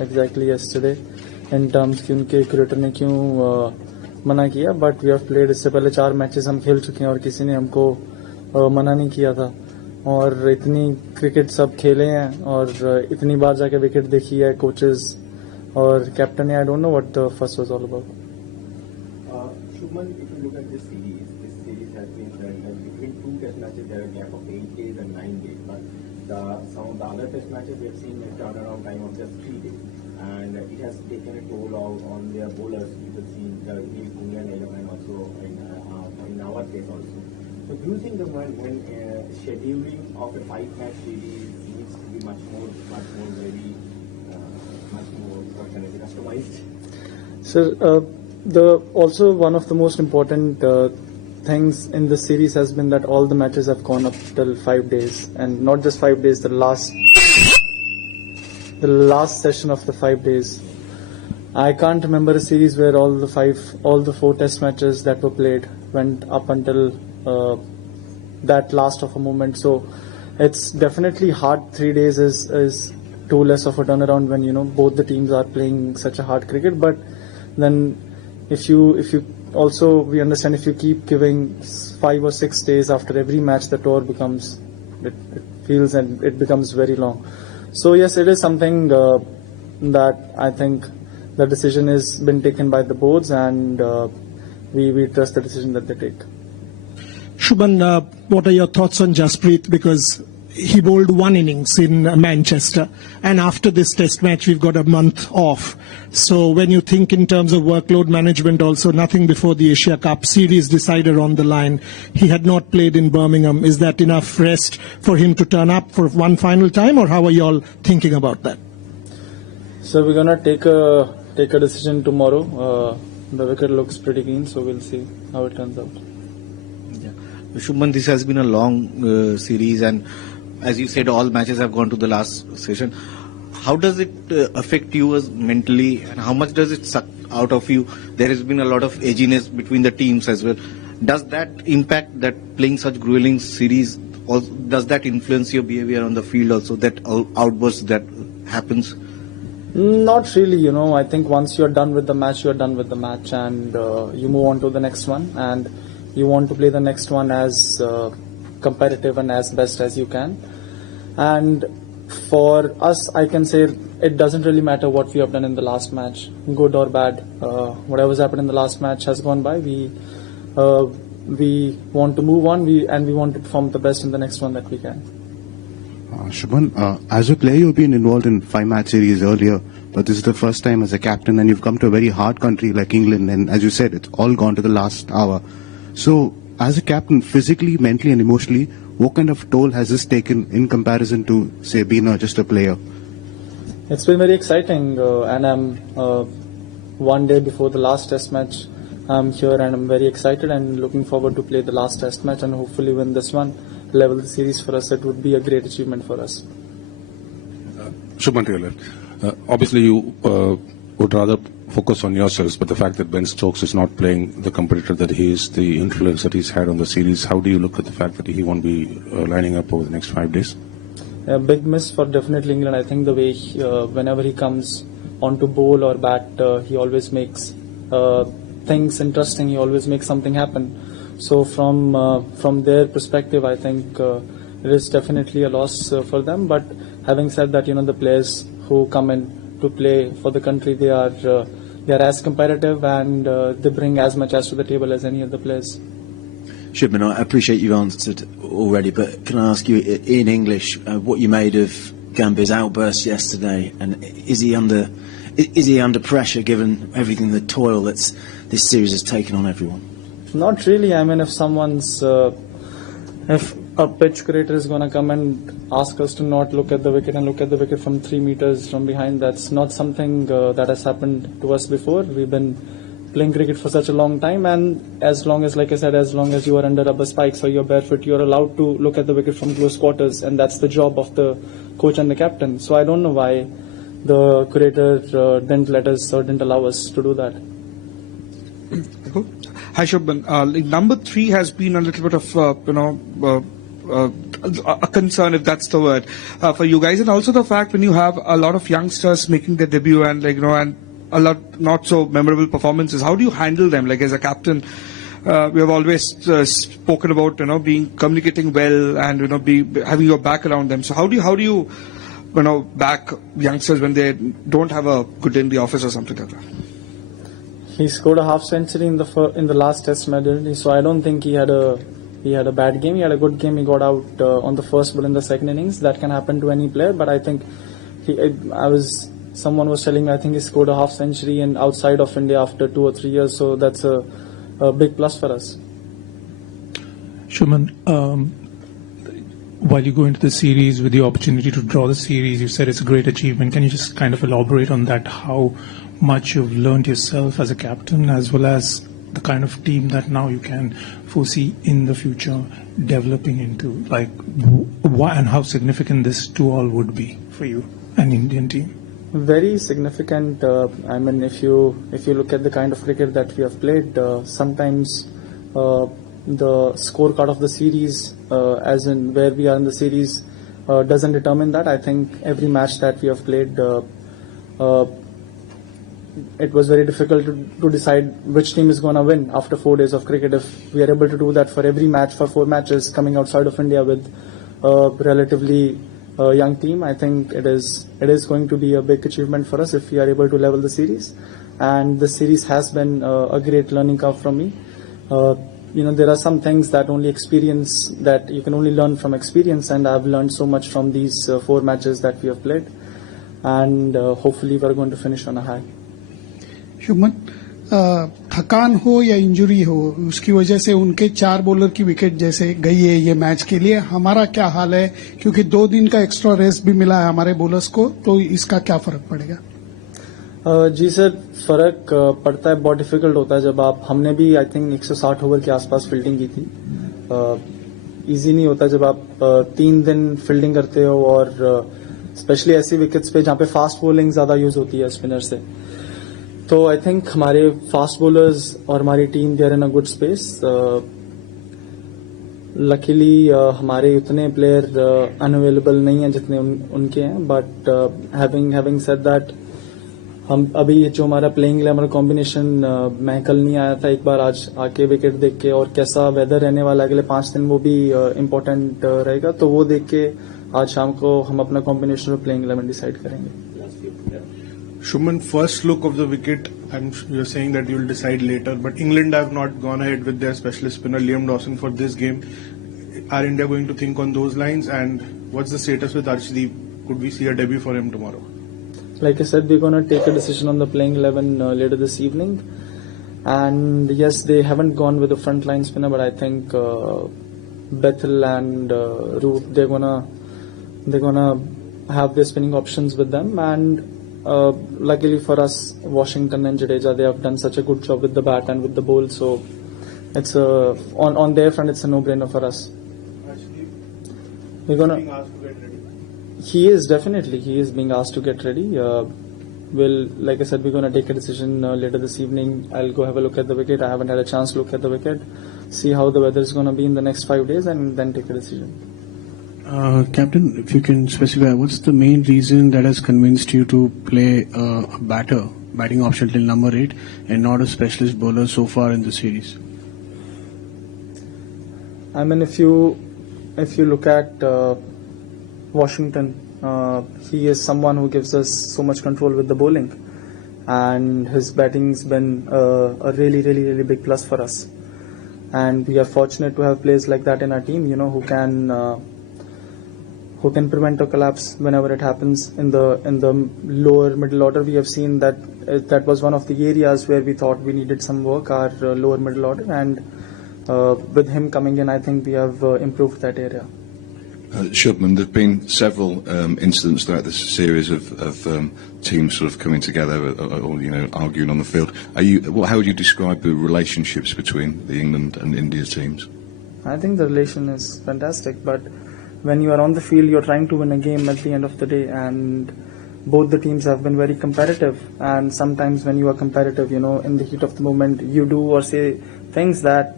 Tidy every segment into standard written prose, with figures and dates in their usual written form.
Exactly yesterday in terms कि उनके creator ने क्यों मना किया, बट वी हैव प्लेड. इससे पहले 4 मैचेस हम खेल चुके हैं और किसी ने हमको मना नहीं किया था. और इतनी क्रिकेट सब खेले हैं और इतनी बार जाके विकेट देखी है कोचेस और कैप्टन ने. I don't know what the first was all about. Shubman, if you look at this series has been between 2 test matches there are a gap of 8 days and 9 days, but some of the other test matches we have seen a turnaround time of just 3 days, and it has taken a toll on their bowlers. You can see the Indian 11 also in our case also. So do you think that when scheduling of a 5-match series needs to be much more very much more customized? Sir, also one of the most important things in this series has been that all the matches have gone up till 5 days, and not just 5 days. The last session of the 5 days. I can't remember a series where all the 4 test matches that were played went up until that last of a moment. So it's definitely hard. 3 days is too less of a turnaround when both the teams are playing such a hard cricket. But then if you also, we understand, if you keep giving 5 or 6 days after every match, the tour becomes, it feels, and it becomes very long. So yes, it is something that I think the decision has been taken by the boards, and we trust the decision that they take. Shubman, what are your thoughts on Jasprit? Because he bowled 1 innings in Manchester, and after this test match we've got a month off. So when you think in terms of workload management, also nothing before the Asia Cup series decider on the line, he had not played in Birmingham. Is that enough rest for him to turn up for one final time, or how are you all thinking about that? So we're gonna take a decision tomorrow. The wicket looks pretty keen, so we'll see how it turns out. Shubman, this has been a long series, and as you said, all matches have gone to the last session. How does it affect you as mentally, and how much does it suck out of you? There has been a lot of edginess between the teams as well. Does that impact, that playing such grueling series, or does that influence your behavior on the field also, that outburst that happens? Not really, I think once you're done with the match, you're done with the match, and you move on to the next one, and you want to play the next one as competitive and as best as you can. And for us, I can say it doesn't really matter what we have done in the last match, good or bad. Whatever's happened in the last match has gone by. We want to move on, and we want to perform the best in the next one that we can. Shubman, as a player, you've been involved in 5-match series earlier, but this is the first time as a captain, and you've come to a very hard country like England, and as you said, it's all gone to the last hour. So, as a captain, physically, mentally and emotionally, what kind of toll has this taken in comparison to, say, being just a player? It's been very exciting, and I'm one day before the last test match. I'm here and I'm very excited and looking forward to play the last test match and hopefully win this one, level the series for us. It would be a great achievement for us. Shubman Gill, obviously you would rather focus on yourselves, but the fact that Ben Stokes is not playing the competitor that he is, the influence that he's had on the series, how do you look at the fact that he won't be lining up over the next 5 days? A big miss for definitely England. I think the way whenever he comes onto bowl or bat, he always makes things interesting. He always makes something happen. So from their perspective, I think it is definitely a loss for them. But having said that, the players who come in to play for the country, they are as competitive and they bring as much as to the table as any of the players. Shubman, I appreciate you've answered already, but can I ask you in English what you made of Gambia's outburst yesterday, and is he under pressure given everything, the toil that this series has taken on everyone? Not really. I mean, if a pitch creator is going to come and ask us to not look at the wicket and look at the wicket from 3 meters from behind, that's not something that has happened to us before. We've been playing cricket for such a long time, and as long as, like I said, as long as you are under rubber spikes or you're barefoot, you're allowed to look at the wicket from close quarters, and that's the job of the coach and the captain. So I don't know why the creator didn't let us or didn't allow us to do that. Hi, Shubman. Like number 3 has been a little bit of, a concern, if that's the word, for you guys. And also the fact when you have a lot of youngsters making their debut and, and a lot not so memorable performances, how do you handle them? Like as a captain, we have always spoken about, communicating well and, having your back around them. So how do you back youngsters when they don't have a good day in the office or something like that? He scored a half century in the last test match, so I don't think he had a bad game. He had a good game. He got out on the first ball in the second innings. That can happen to any player, but I think someone was telling me I think he scored a half century in outside of India after 2 or 3 years, so that's a big plus for us. Shubman, while you go into the series with the opportunity to draw the series, you said it's a great achievement. Can you just kind of elaborate on that, how much you've learned yourself as a captain, as well as the kind of team that now you can foresee in the future developing into, like, why and how significant this 2-all would be for you, an Indian team? Very significant. If you look at the kind of cricket that we have played, sometimes the scorecard of the series, as in where we are in the series, doesn't determine that. I think every match that we have played, it was very difficult to decide which team is going to win after 4 days of cricket. If we are able to do that for every match, for 4 matches coming outside of India with a relatively young team, I think it is going to be a big achievement for us if we are able to level the series. And the series has been a great learning curve for me. There are some things that you can only learn from experience, and I've learned so much from these 4 matches that we have played, and hopefully we're going to finish on a high. Shubman, थकान हो या injury हो, उसकी वजह से उनके 4 bowler की wicket जैसे गई है ये मैच के लिए, हमारा क्या हाल है? क्योंकि 2 दिन का एक्स्ट्रा रेस्ट भी मिला है हमारे बॉलर्स को, तो इसका क्या फर्क पड़ेगा? जी सर, फर्क पड़ता है, बहुत डिफिकल्ट होता है जब हमने भी आई थिंक 160 ओवर के आसपास फील्डिंग की थी. इजी नहीं होता जब आप 3 दिन फील्डिंग करते हो, और स्पेशली ऐसी विकेट्स पे जहां पे फास्ट बॉलिंग ज्यादा यूज होती है स्पिनर से. तो आई थिंक हमारे फास्ट बॉलर्स और हमारी team they are in a good space. Luckily हमारे उतने प्लेयर अनअवेलेबल नहीं है जितने उनके हैं, बट हैविंग सेड दैट, हम अभी जो हमारा प्लेइंग हमारा कॉम्बिनेशन, मैं कल नहीं आया था, एक बार आज आके विकेट देख के, और कैसा वेदर रहने वाला अगले 5 दिन वो भी इम्पोर्टेंट रहेगा, तो वो देख के आज शाम को हम अपना कॉम्बिनेशन और प्लेइंग 11 डिसाइड करेंगे. Shubman, first look of the wicket, you're saying that you'll decide later, but England have not gone ahead with their specialist spinner Liam Dawson for this game. Are India going to think on those lines? And what's the status with Arshdeep? Could we see a debut for him tomorrow? Like I said, we're going to take a decision on the playing 11 later this evening. And yes, they haven't gone with the front line spinner, but I think Bethel and Root, they're gonna have their spinning options with them. And luckily for us, Washington and Jadeja, they have done such a good job with the bat and with the bowl, so it's on their front, it's a no-brainer for us. We're gonna. He is being asked to get ready. Like I said, we're gonna take a decision later this evening. I'll go have a look at the wicket. I haven't had a chance to look at the wicket, see how the weather is gonna be in the next 5 days, and then take a decision. Captain, if you can specify, what's the main reason that has convinced you to play a batting option till number 8 and not a specialist bowler so far in the series? I mean, if you look at Washington, he is someone who gives us so much control with the bowling, and his batting's been a really, really, really big plus for us. And we are fortunate to have players like that in our team, who can prevent a collapse whenever it happens in the lower middle order. We have seen that was one of the areas where we thought we needed some work, our lower middle order, and with him coming in, I think we have improved that area. Shubman, there have been several incidents throughout this series of teams sort of coming together or arguing on the field. How would you describe the relationships between the England and India teams? I think the relation is fantastic, but when you are on the field, you're trying to win a game at the end of the day, and both the teams have been very competitive. And sometimes when you are competitive, in the heat of the moment, you do or say things that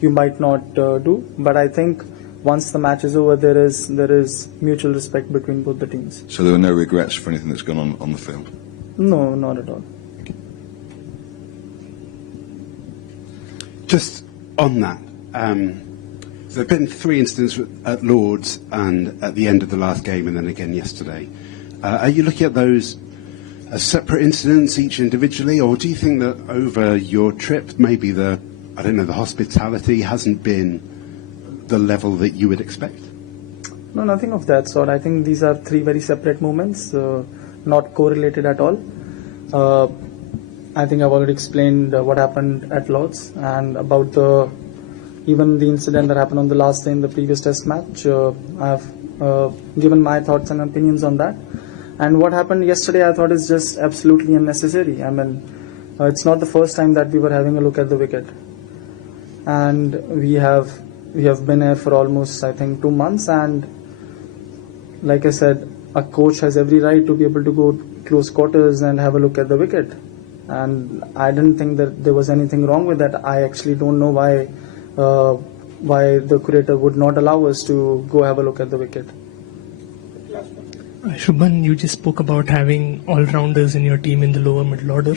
you might not do. But I think once the match is over, there is mutual respect between both the teams. So there were no regrets for anything that's gone on the field? No, not at all. Just on that, there have been 3 incidents at Lord's and at the end of the last game and then again yesterday. Are you looking at those as separate incidents, each individually, or do you think that over your trip, maybe the hospitality hasn't been the level that you would expect? No, nothing of that sort. I think these are 3 very separate moments, not correlated at all. I think I've already explained what happened at Lord's and about even the incident that happened on the last day in the previous test match. I've given my thoughts and opinions on that. And what happened yesterday, I thought is just absolutely unnecessary. I mean, it's not the first time that we were having a look at the wicket. And we have been here for almost, I think, 2 months. And like I said, a coach has every right to be able to go close quarters and have a look at the wicket. And I didn't think that there was anything wrong with that. I actually don't know why the curator would not allow us to go have a look at the wicket. Shubman, you just spoke about having all-rounders in your team in the lower middle order.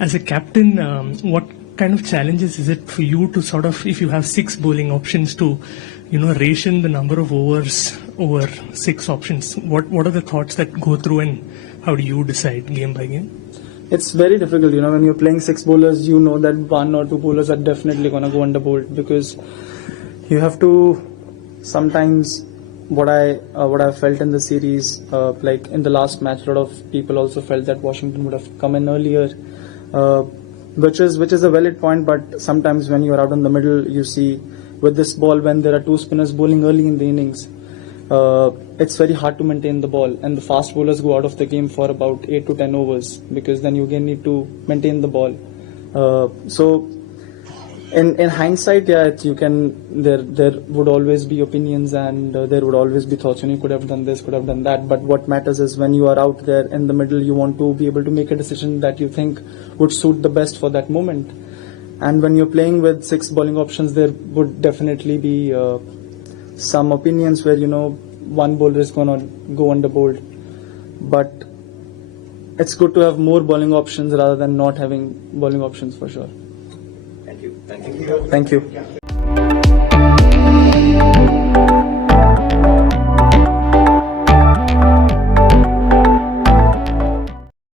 As a captain, what kind of challenges is it for you to sort of, if you have 6 bowling options, to ration the number of overs over 6 options? What are the thoughts that go through, and how do you decide game by game? It's very difficult, when you're playing 6 bowlers, you know that 1 or 2 bowlers are definitely going to go under bowled, because you have to sometimes. What I felt in the series, like in the last match, a lot of people also felt that Washington would have come in earlier, which is a valid point. But sometimes when you are out in the middle, you see with this ball, when there are 2 spinners bowling early in the innings, it's very hard to maintain the ball, and the fast bowlers go out of the game for about 8 to 10 overs, because then you again need to maintain the ball. So in hindsight, yeah, you can. There would always be opinions, and there would always be thoughts. You could have done this, could have done that. But what matters is when you are out there in the middle, you want to be able to make a decision that you think would suit the best for that moment. And when you're playing with 6 bowling options, there would definitely be some opinions where 1 bowler is going to go under bowled. But it's good to have more bowling options rather than not having bowling options, for sure. Thank you. Thank you.